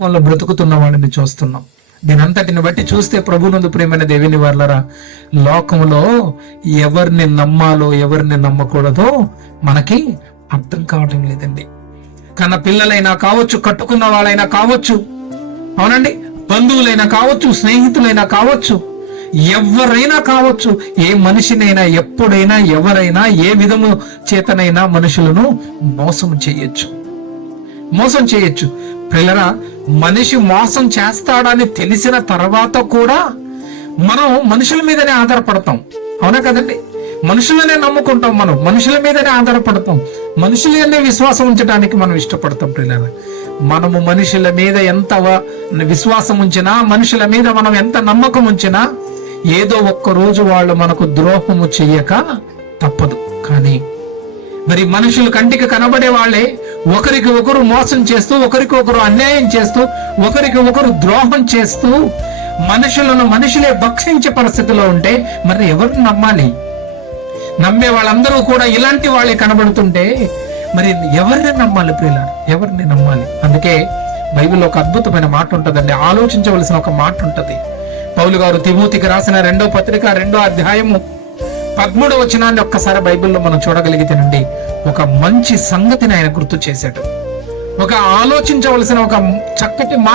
వాళ్ళు బ్రతుకుతున్న వాడిని చూస్తున్నాం. దీనంతటిని బట్టి చూస్తే ప్రభునందు ప్రేమైన దేవిని వర్లరా లోకంలో ఎవరిని నమ్మాలో ఎవరిని నమ్మకూడదో మనకి అర్థం కావటం లేదండి. కన్న పిల్లలైనా కావచ్చు కట్టుకున్న వాళ్ళైనా కావచ్చు అవునండి? బంధువులైనా కావచ్చు స్నేహితులైనా కావచ్చు ఎవరైనా కావచ్చు ఏ మనిషినైనా ఎప్పుడైనా ఎవరైనా ఏ విధము చేతనైనా మనుషులను మోసం చేయొచ్చు. మోసం చేయొచ్చు. పిల్లరా మనిషి మోసం చేస్తాడని తెలిసిన తర్వాత కూడా మనం మనుషుల మీదనే ఆధారపడతాం. అవునా కదండి? మనుషులనే నమ్ముకుంటాం మనం. మనుషుల మీదనే ఆధారపడతాం. మనుషులనే విశ్వాసం ఉంచడానికి మనం ఇష్టపడతాం పిల్లరా. మనము మనుషుల మీద ఎంత విశ్వాసం ఉంచినా మనుషుల మీద మనం ఎంత నమ్మకం ఉంచినా ఏదో ఒక్క రోజు వాళ్ళు మనకు ద్రోహము చెయ్యక తప్పదు. కానీ మరి మనుషులు కంటికి కనబడే వాళ్ళే ఒకరికి ఒకరు మోసం చేస్తూ ఒకరికి ఒకరు అన్యాయం చేస్తూ ఒకరికి ఒకరు ద్రోహం చేస్తూ మనుషులను మనుషులే భక్షించే పరిస్థితిలో ఉంటే మరి ఎవరిని నమ్మాలి? నమ్మే వాళ్ళందరూ కూడా ఇలాంటి వాళ్ళే కనబడుతుంటే మరి ఎవరిని నమ్మాలి ప్రియుల ఎవరిని నమ్మాలి? అందుకే బైబిల్లో ఒక అద్భుతమైన మాట ఉంటుందండి. ఆలోచించవలసిన ఒక మాట ఉంటది. పౌలు గారు తిమూతికి రాసిన రెండో పత్రిక రెండో అధ్యాయము పదమూడవ వచనాన్ని ఒక్కసారి బైబిల్లో మనం చూడగలిగితేనండి ఒక మంచి సంగతిని ఆయన గుర్తు చేశాడు. ఒక ఆలోచించవలసిన ఒక చక్కటి మాట